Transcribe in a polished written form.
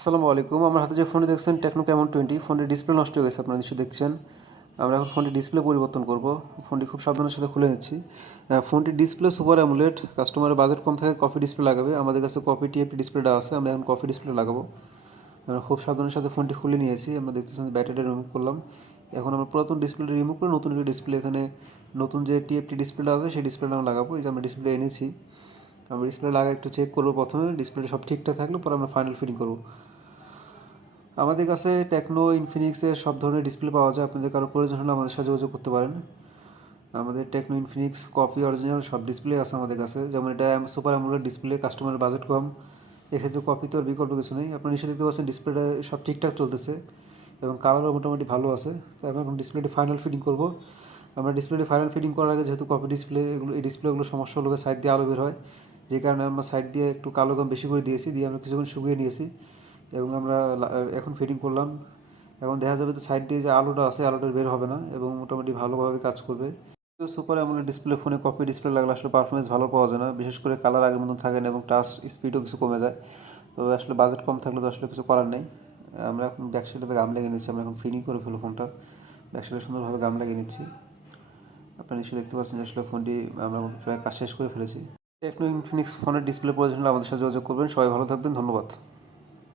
আসসালামু আলাইকুম। আমার হাতে যে ফোনটি দেখছেন টেকনো ক্যামন 20, ফোনটির ডিসপ্লে নষ্ট হয়ে গেছে, আপনারা নিশ্চয়ই দেখছেন। আমরা এখন ফোনটির ডিসপ্লে পরিবর্তন করব। ফোনটি খুব সাবধানের সাথে খুলে নিচ্ছি। ফোনটির ডিসপ্লে সুপার অ্যামোলেড। কাস্টমারের বাজেট কম থাকে কফি ডিসপ্লে লাগাবে, আমাদের কাছে কফি টিএফটি ডিসপ্লেটা আছে, আমরা এখন কফি ডিসপ্লে লাগাবো। আমরা খুব সাবধানের সাথে ফোনটি খুলে নিয়েছি। আমরা দেখতেছেন ব্যাটারিটা রিমুভ করলাম। এখন আমরা পুরাতন ডিসপ্লেটা রিমুভ করে নতুন একটা ডিসপ্লে, এখানে নতুন যে টিএফটি ডিসপ্লেটা আছে সেই ডিসপ্লেটা আমরা লাগাবো। এই যে আমরা ডিসপ্লে এনেছি, আমরা ডিসপ্লে লাগা একটু চেক করবো প্রথমে, ডিসপ্লেটা সব ঠিকঠাক থাকলে পরে আমরা ফাইনাল ফিটিং করবো। আমাদের কাছে টেকনো, ইনফিনিক্সের সব ধরনের ডিসপ্লে পাওয়া যায়। আপনাদের কারো প্রয়োজন হলে আমাদের সাথে যোগাযোগ করতে পারেন। আমাদের টেকনো, ইনফিনিক্স, কপি, অরিজিনাল সব ডিসপ্লে আছে আমাদের কাছে। যেমন এটা সুপার অ্যামোলেড ডিসপ্লে, কাস্টমারের বাজেট কম, এক্ষেত্রে কপি তো আর বিকল্প কিছু নেই। আপনারা নিশ্চয়ই দেখতে পাচ্ছেন ডিসপ্লেটা সব ঠিকঠাক চলতেছে এবং কালারও মোটামুটি ভালো আছে। তো আমরা এখন ডিসপ্লেটি ফাইনাল ফিটিং করব। আমরা ডিসপ্লেটি ফাইনাল ফিটিং করার আগে যেহেতু কপি ডিসপ্লে, এগুলো এই ডিসপ্লেগুলো সমস্যা হলো সাইড দিয়ে আলো বের হয়, যে কারণে আমরা সাইড দিয়ে একটু কালো কম বেশি করে দিয়েছি, দিয়ে আমরা কিছুক্ষণ শুকিয়ে নিয়েছি এবং আমরা এখন ফিটিং করলাম। এখন দেখা যাবে যে সাইড দিয়ে যে আলোটা আছে আলোটা বের হবে না এবং মোটামুটি ভালোভাবে কাজ করবে। সুপার অ্যামোলেড ডিসপ্লে ফোনে কপি ডিসপ্লে লাগলে আসলে পারফরমেন্স ভালো পাওয়া যায় না, বিশেষ করে কালার আগের মতন থাকে না এবং টাচ স্পিডও কিছু কমে যায়। তো আসলে বাজেট কম থাকলে তো আসলে কিছু করার নেই। আমরা এখন ব্যাকসাইডে গাম লাগিয়ে নিচ্ছি, আমরা এখন ফিটিং করে ফেলবো ফোনটা। ব্যাকসাইডে সুন্দরভাবে গাম লাগিয়ে নিচ্ছি। আপনারা নিশ্চয়ই দেখতে পাচ্ছেন যে আসলে ফোনটি আমরা প্রায় কাজ শেষ করে ফেলেছি। টেকনো, ইনফিনিক্স ফোনের ডিসপ্লে প্রয়োজন হলে আমাদের সাথে যোগাযোগ করবেন। সবাই ভালো থাকবেন, ধন্যবাদ।